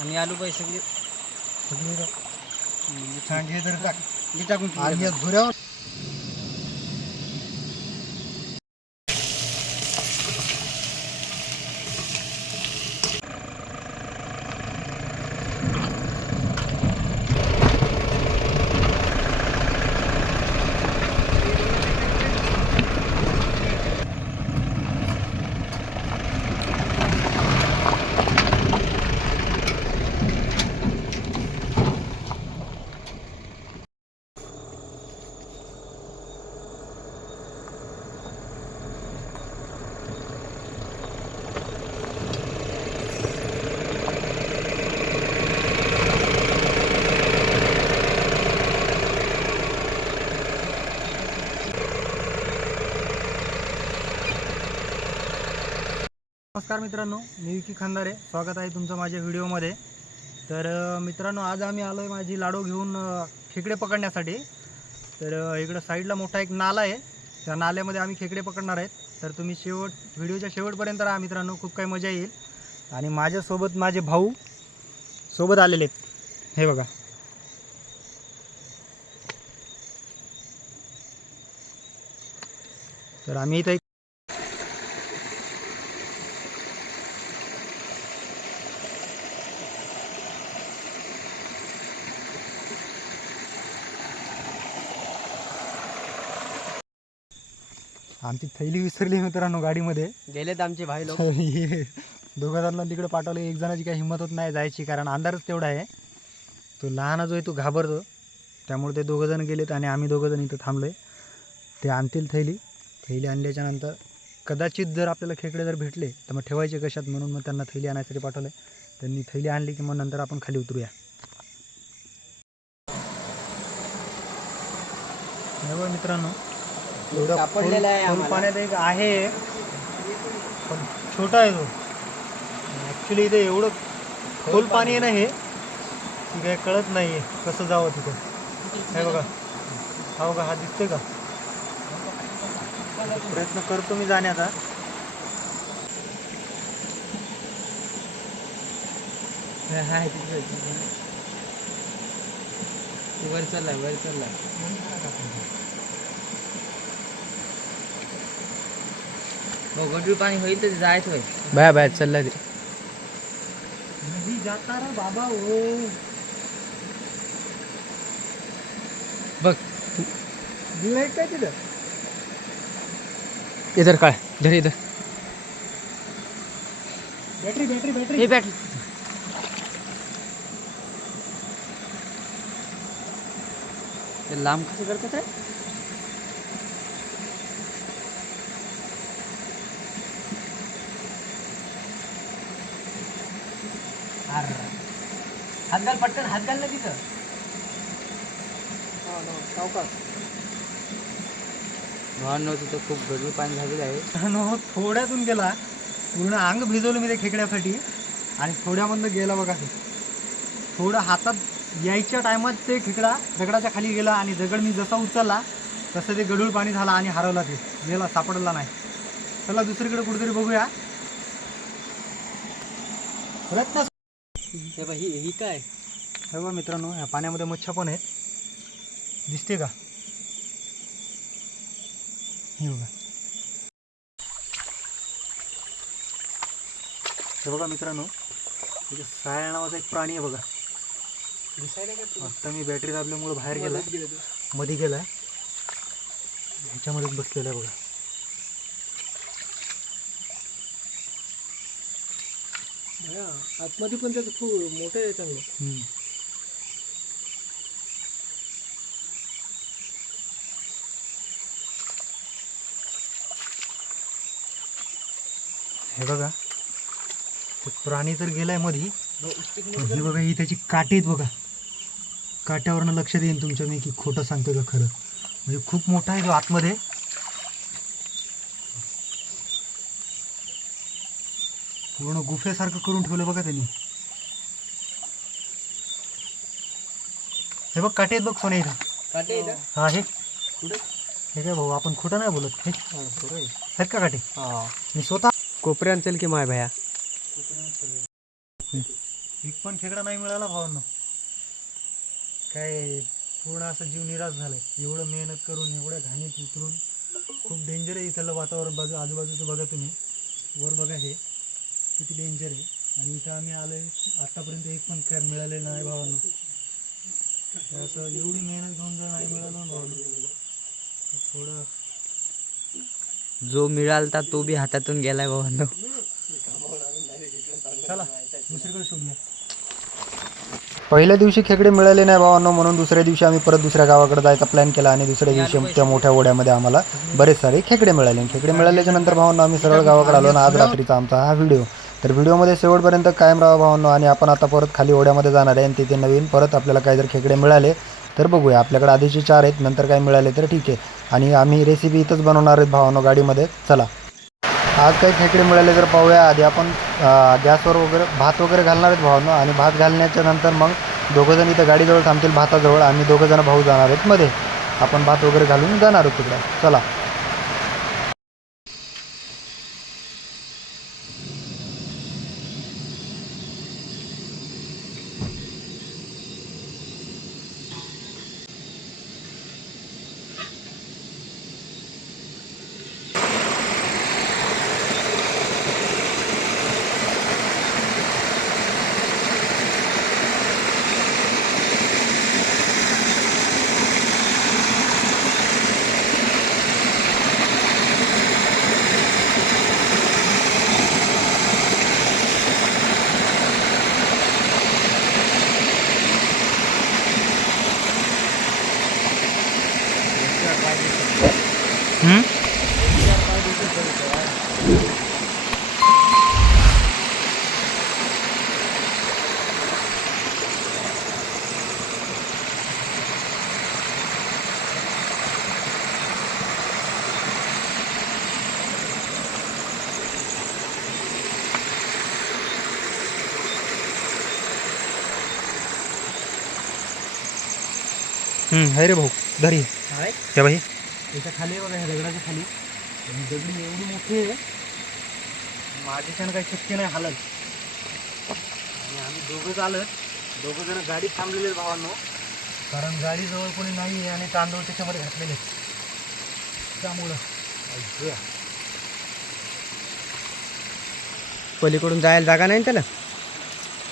आणि आलू पाहिजे सगळे सांगे तर टाक टाकून आणि घुऱ्यावर नमस्कार मित्रांनो, मी विकी खंदारे. स्वागत आहे तुमचं माझ्या व्हिडिओमध्ये. तर मित्रांनो, आज आम्ही आलो आहे माझी लाडो घेऊन खेकडे पकडण्यासाठी. तर इकडं साईडला मोठा एक नाला आहे, त्या नाल्यामध्ये आम्ही खेकडे पकडणार आहेत. तर तुम्ही व्हिडिओच्या शेवटपर्यंत राहा मित्रांनो, खूप काही मजा येईल. आणि माझ्यासोबत माझे भाऊ सोबत आलेले आहेत, हे बघा. तर आम्ही इथं आमची थैली विसरली मित्रांनो गाडीमध्ये. गेलेत आमचे भाई लोक. दोघं जणांना तिकडे पाठवलं. एक जणाची काही हिंमत होत नाही जायची, कारण अंधारच तेवढा आहे. तो लहान जो आहे तो घाबरतो, त्यामुळे ते दोघं जण गेलेत आणि आम्ही दोघं जण इथं थांबलो आहे. ते आणतील थैली आणल्याच्यानंतर कदाचित जर आपल्याला खेकडे जर भेटले तर मग ठेवायचे कशात, म्हणून मग त्यांना थैली आणायसाठी पाठवलं आहे. त्यांनी थैली आणली की मग नंतर आपण खाली उतरूया. बघा मित्रांनो, एवढं सापडलेला आहे खोल पाण्यात एक आहे, पण छोटा आहे तो. ॲक्च्युली इथे एवढं खोल पाणी आहे ना, हे की काय कळत नाही आहे कसं जावं तिथं. हे बघा, हा बघा, हा दिसतोय का? प्रयत्न करतो मी जाण्याचा. वर चाललाय. गडूळ पाणी होईल तर जायचं होय. बाहेर चाललाय ते. नदी जाता रे बाबा हो. बघ दिलाय काय तिथं? इधर काय धर इधर. बॅटरी हे बॅटरी. ते लांब कसं करतात रे? हात घाल पटकन, हात घाल ना तिथं. भावांनो, तिथं खूप गडूळ पाणी झालेलं आहे. थोड्यातून गेला, पूर्ण अंग भिजवलं मी त्या खेकड्यासाठी, आणि थोड्यामधनं गेला बघा. ते थोडं हातात यायच्या टायमात ते खेकडा दगडाच्या खाली गेला, आणि दगड मी जसा उचलला तसं ते गडूळ पाणी झाला आणि हरवला. ते गेला, सापडला नाही. चला दुसरीकडे कुठेतरी बघूया. प्रयत्न. ही काय? हे बघा मित्रांनो, ह्या पाण्यामध्ये मच्छा पण आहेत, दिसते का? हे बघा, हे बघा मित्रांनो, इथे सायाळ नावाचा एक प्राणी आहे बघा. दिसायला का? आत्ता मी बॅटरी दाबल्यामुळे बाहेर गेला, मध्ये गेला, ह्याच्यामध्येच बसलेला आहे बघा. आतमध्ये पण त्याचं खूप मोठं आहे, चांगलं. हे बघा, ते प्राणी तर गेलाय मध्ये. हे बघा, ही त्याची काटे आहेत बघा. काट्यावरनं लक्षात येईन तुमच्या मी की खोटं सांगतोय का खरं. म्हणजे खूप मोठा आहे तो आतमध्ये. पूर्ण गुफेसारखं करून ठेवलं बघा त्यांनी. हे बघ, काटे आहेत बघ सोन्या इथं. काटे हा, हे हे काय भाऊ, आपण खोटं नाही बोलत. हे आहेत का काटे? मी स्वतः कोपऱ्यान चल की माय भया. एक पण खेकडा नाही मिळाला भावांनो. काय पूर्ण असं जीव निराश झालाय. एवढं मेहनत करून एवढ्या घाणीत उतरून. खूप डेंजर आहे इथलं वातावरण. आजूबाजूचं बघा तुम्ही, वर बघा हे किती डेंजर आहे. आणि इथं आम्ही आलोय, आतापर्यंत एक पण क्रॅब मिळालेला नाही भावांनो. असं एवढी मेहनत घेऊन जर नाही मिळालं ना भावांनो, तर थोडं जो मिळालता तो बी हातातून गेलाय भावांनो. चला दुसरीकडे शोधूया. पहिल्या दिवशी खेकडे मिळाले नाही भावांनो, म्हणून दुसऱ्या दिवशी आम्ही परत दुसऱ्या गावाकडे जायचा प्लॅन केला. आणि दुसऱ्या दिवशी त्या मोठ्या ओढ्यामध्ये आम्हाला बरेच सारे खेकडे मिळाले. खेकडे मिळाल्याच्या नंतर भावांनो आम्ही सरळ गावाकडे आलो. आणि आज रात्रीचा आमचा हा व्हिडिओ. तर व्हिडिओमध्ये शेवटपर्यंत कायम राहा भावांनो. आणि आपण आता परत खाली ओढ्यामध्ये जाणार आहे. आणि तिथे नवीन परत आपल्याला काही जर खेकडे मिळाले तर बघूया. आपल्याकडे आधीचे 4 आहेत, नंतर काही मिळाले तर ठीक आहे. आणि आम्ही रेसिपी इथंच बनवणार आहेत भावांनो गाडीमध्ये. चला आज काही खेकडे मिळाले तर पाहूया. आधी आपण गॅसवर वगैरे भात वगैरे घालणार आहेत भावांनो. आणि भात घालण्याच्या नंतर मग दोघंजण इथं गाडीजवळ थांबतील भाताजवळ. आम्ही दोघंजण भाऊ जाणार आहेत मध्ये. आपण भात वगैरे घालून जाणार आहोत तिकडं. चला है रे भाऊ, धरी त्या बाई त्याच्या खाली बघा, ह्या दगडाच्या खाली. आणि दगडी एवढी मोठी आहे, माझ्याच्यानं काही शक्य नाही हालत. आणि आम्ही दोघंच आलोत, दोघं जण गाडी थांबलेले भावांनो. कारण गाडीजवळ कोणी नाही आहे आणि तांदूळ त्याच्यामध्ये घातलेले त्यामुळं. पलीकडून जायला जागा नाही ना त्याला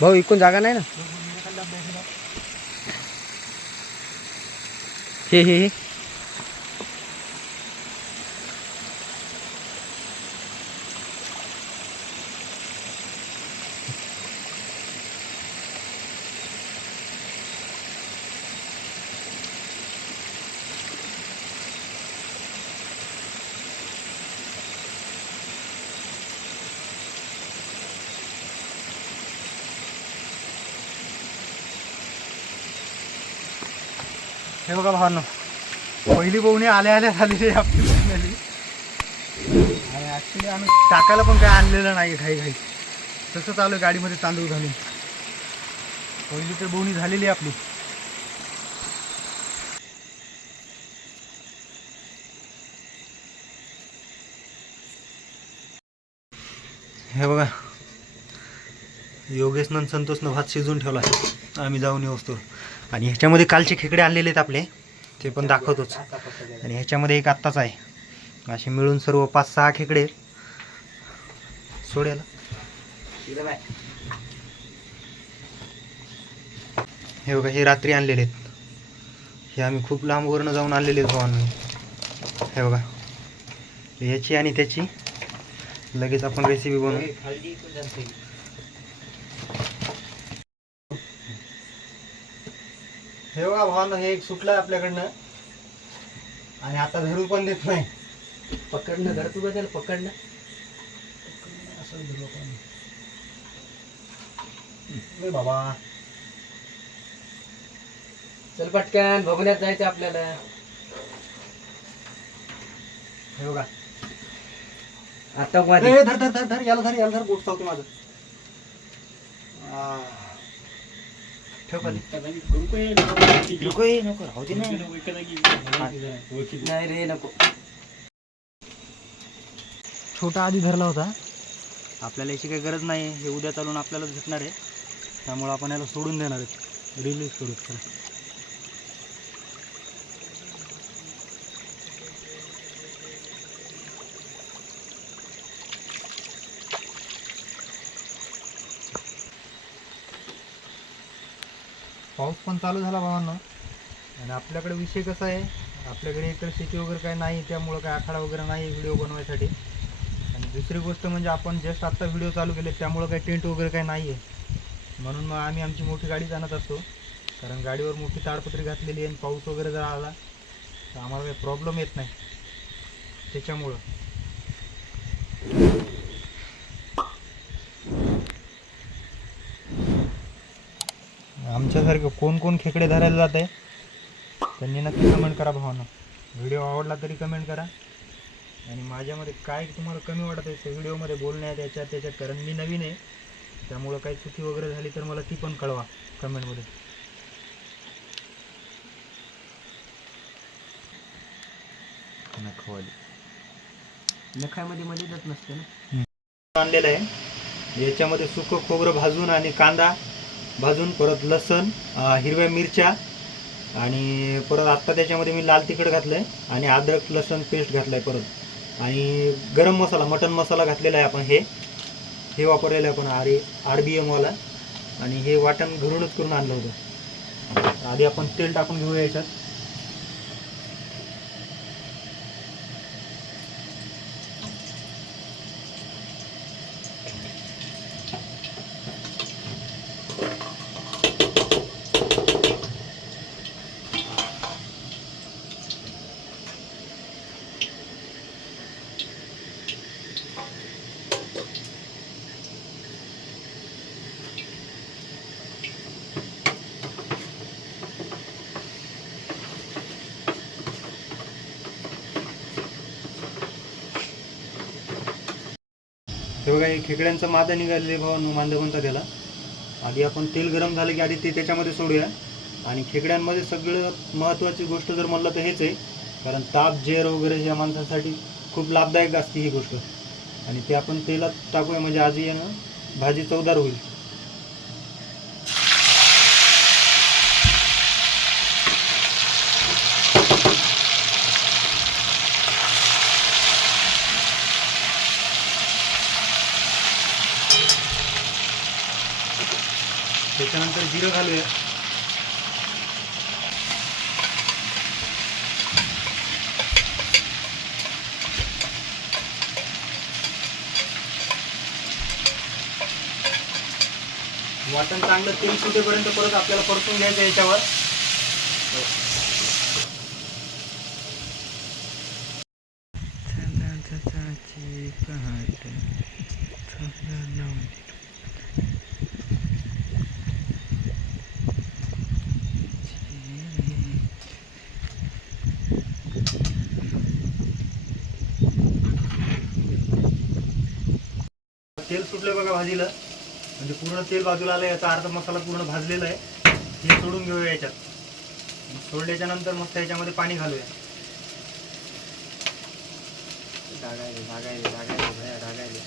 भाऊ, इकडून जागा नाही ना. हे हे हे बघा भावांनो, पहिली बोवणी आल्या आल्या झालेली आहे आपली फायनली. आणि ॲक्च्युली आम्ही टाकायला पण काही आणलेलं नाही घाई घाई, तसंच आलो गाडीमध्ये तांदूळ घालून. पहिली तर बोवणी झालेली आहे आपली. हे बघा, योगेशनं संतोषनं भात शिजून ठेवला, आम्ही जाऊन येऊस्तो. आणि ह्याच्यामध्ये कालचे खेकडे आणलेले आहेत आपले, ते पण दाखवतोच. आणि ह्याच्यामध्ये एक आत्ताच आहे. असे मिळून सर्व 5-6 खेकडे सोड्याला. हे बघा, हे रात्री आणलेले आहेत. हे आम्ही खूप लांबवरनं जाऊन आणलेले आहेत भावांनो. हे बघा, ह्याची आणि त्याची लगेच आपण रेसिपी बनवू. हे बघा भावांनो, हे एक सुटलं आपल्याकडनं. आणि आता धरू पण देत नाही. पकडणं धर तू, बदल पकडणं असं धरू आपण. बाबा चल पटकन, बघण्यात जायचं आपल्याला. हे बघा, आता धर धर धर धर, याला धर, याला धर, बोट चावते माझं. ठेव खाली. नको राहू दे ना. नाही रे, नको. छोटा आधी धरला होता. आपल्याला याची काही गरज नाही, हे उद्या चालून आपल्यालाच भेटणार आहे. त्यामुळे आपण याला सोडून देणार आहेत, रिलीज करू त्याला. पाऊस पण चालू झाला भावांनो. आणि आपल्याकडे विषय कसा आहे, आपल्याकडे इकडे शेती वगैरे काय नाही, त्यामुळं काय आखाडा वगैरे नाही व्हिडिओ बनवायसाठी. आणि दुसरी गोष्ट म्हणजे आपण जस्ट आत्ता व्हिडिओ चालू केले, त्यामुळं काही टेंट वगैरे काही नाही आहे. म्हणून मग आम्ही आमची मोठी गाडीच आणत असतो, कारण गाडीवर मोठी ताडपत्री घातलेली आहे आणि पाऊस वगैरे जर आला तर आम्हाला काही प्रॉब्लेम येत नाही त्याच्यामुळं. आमच्यासारखं कोण कोण खेकडे धरायला जात आहे त्यांनी नक्की कमेंट करा भावांनो. व्हिडिओ आवडला तरी कमेंट करा. आणि माझ्यामध्ये काय तुम्हाला कमी वाटत आहे व्हिडिओमध्ये बोलण्यात त्याच्यात, कारण मी नवीन आहे, त्यामुळं काही चुकी वगैरे झाली तर मला ती पण कळवा कमेंटमध्ये. नखामध्ये मध्ये जात नसते ना. आणलेलं आहे, याच्यामध्ये सुकं खोबरं भाजून आणि कांदा भाजून, परत लसण, हिरव्या मिरच्या, आणि परत आत्ता त्याच्यामध्ये मी लाल तिखट घातलं आहे आणि अद्रक लसण पेस्ट घातलं आहे परत. आणि गरम मसाला, मटन मसाला घातलेला आहे आपण. हे वापरलेलं आहे आपण RBM वाला. आणि हे वाटण घरूनच करून आणलं होतं. आधी आपण तेल टाकून घेऊया याच्यात. हे बघा, हे खेकड्यांचं मादा निघालेले भावांनो, मांदा म्हणतात त्याला. आधी आपण तेल गरम झालं की आधी ते त्याच्यामध्ये सोडूया. आणि खेकड्यांमध्ये सगळं महत्त्वाची गोष्ट जर म्हणलं तर हेच आहे, कारण ताप जेर वगैरे या माणसांसाठी खूप लाभदायक असते ही गोष्ट. आणि ते आपण तेलात टाकूया म्हणजे आधी यानं भाजी चवदार होईल. त्याच्यानंतर जिरं घालूया. वाटण चांगलं तेल सुटेपर्यंत परत आपल्याला परतून घ्यायचं याच्यावर. तेल सुटलं बघा भाजीला, म्हणजे पूर्ण तेल बाजूला आलं, याचा अर्धा मसाला पूर्ण भाजलेला आहे. हे सोडून घेऊया याच्यात. सोडल्याच्या नंतर मस्त याच्यामध्ये पाणी घालूया. डागायले.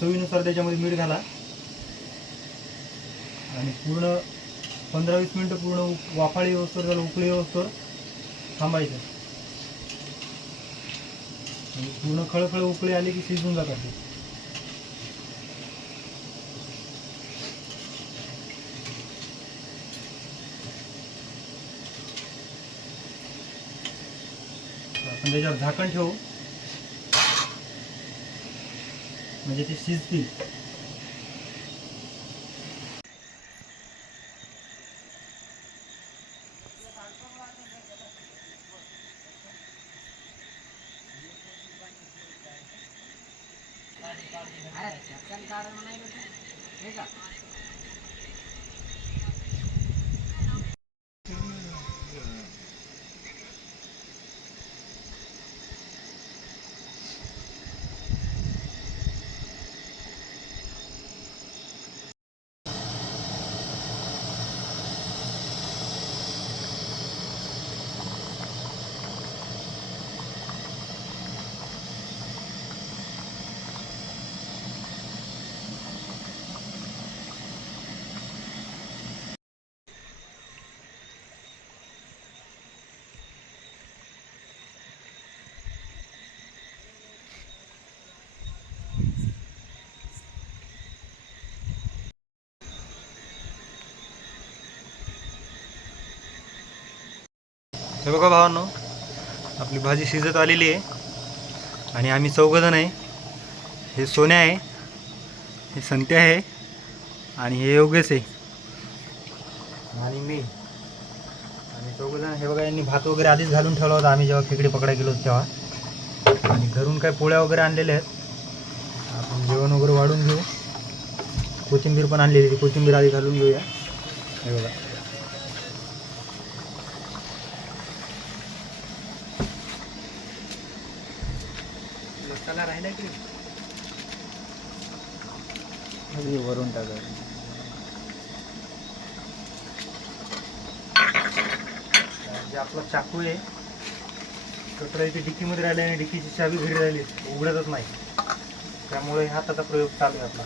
चवीनुसार त्याच्यामध्ये मीठ घाला आणि पूर्ण 15-20 मिनिटं पूर्ण वाफाळी होतोर, त्याला उकळी होतोर थांबायचं. आणि पूर्ण खळखळ उकळी आली की शिजून जातात ते. आपण त्याच्यावर झाकण ठेवू म्हणजे ते शिजतील. हे बघा भावांनो, आपली भाजी शिजत आलेली आहे आणि आम्ही चौघजण आहे. हे सोन्या आहे, हे संत्या आहे आणि हे योगेश आहे आणि मी. आणि चौघजण हे बघा, यांनी भात वगैरे आधीच घालून ठेवला होता आम्ही जेव्हा खेकडे पकडायला गेलो तेव्हा. आणि घरून काय पोळ्या वगैरे आणलेल्या आहेत. आपण जेवण वगैरे वाढून घेऊ. कोथिंबीर पण आणलेली, कोथिंबीर आधी घालून घेऊया. हे बघा, मसाला राहिला की वरून टाकायचं. जे आपला चाकू आहे कटरा इथे डिक्कीमध्ये राहिले आणि डिक्कीची चावी घरी राहिली, उघडतच नाही. त्यामुळे हाताचा प्रयोग चालू आहे आपला.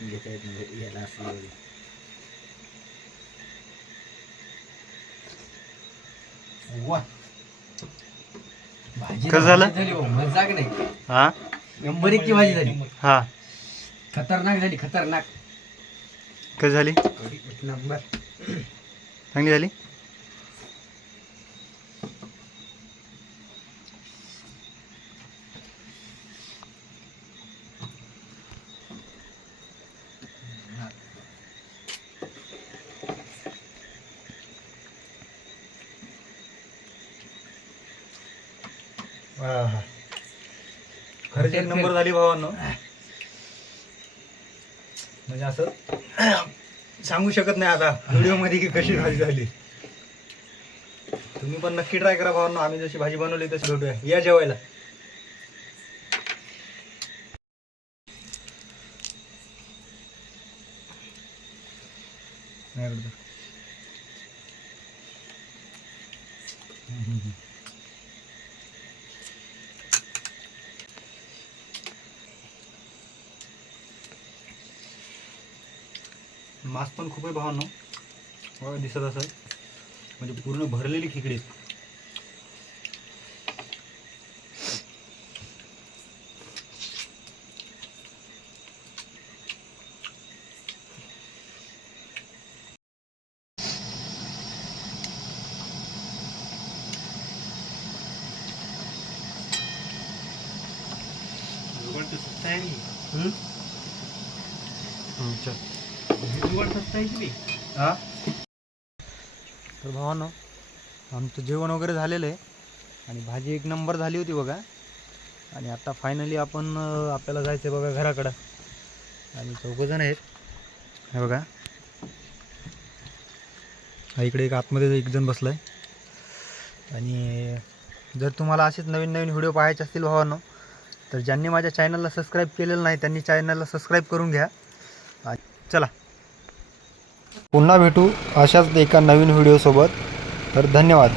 भाजी घेता येत नाही याला असं. वा, भाजी कसं झालं? मजाक नाही. हा, नंबर 1 ची भाजी झाली. हा, खतरनाक झाली, खतरनाक. कसं झाली? एक नंबर. चांगली झाली. खरंच एक नंबर झाली भावांनो. म्हणजे असं सांगू शकत नाही आता व्हिडिओ मध्ये की कशी भाजी झाली. तुम्ही पण नक्की ट्राय करा भावांनो. आम्ही जशी भाजी बनवली तशी भेटूया. या जेवायला. मांस पण खूप आहे भावांनो. बघा दिसत असं, म्हणजे पूर्ण भरलेली खेकडी. तर भावांनो, आमचं जेवण वगैरे झालेलं आहे आणि भाजी एक नंबर झाली होती बघा. आणि आता फायनली आपण आपल्याला जायचं आहे बघा घराकडं. आणि चौघजण आहेत. हे बघा, हा इकडे एक आतमध्ये एक जण बसला आहे. आणि जर तुम्हाला असेच नवीन नवीन व्हिडिओ पाहायचे असतील भावांनो, तर ज्यांनी माझ्या चॅनलला सबस्क्राईब केलेलं नाही त्यांनी चॅनलला सबस्क्राईब करून घ्या. चला, पुन्हा भेटू अशाच एका नवीन व्हिडिओसोबत. तर धन्यवाद.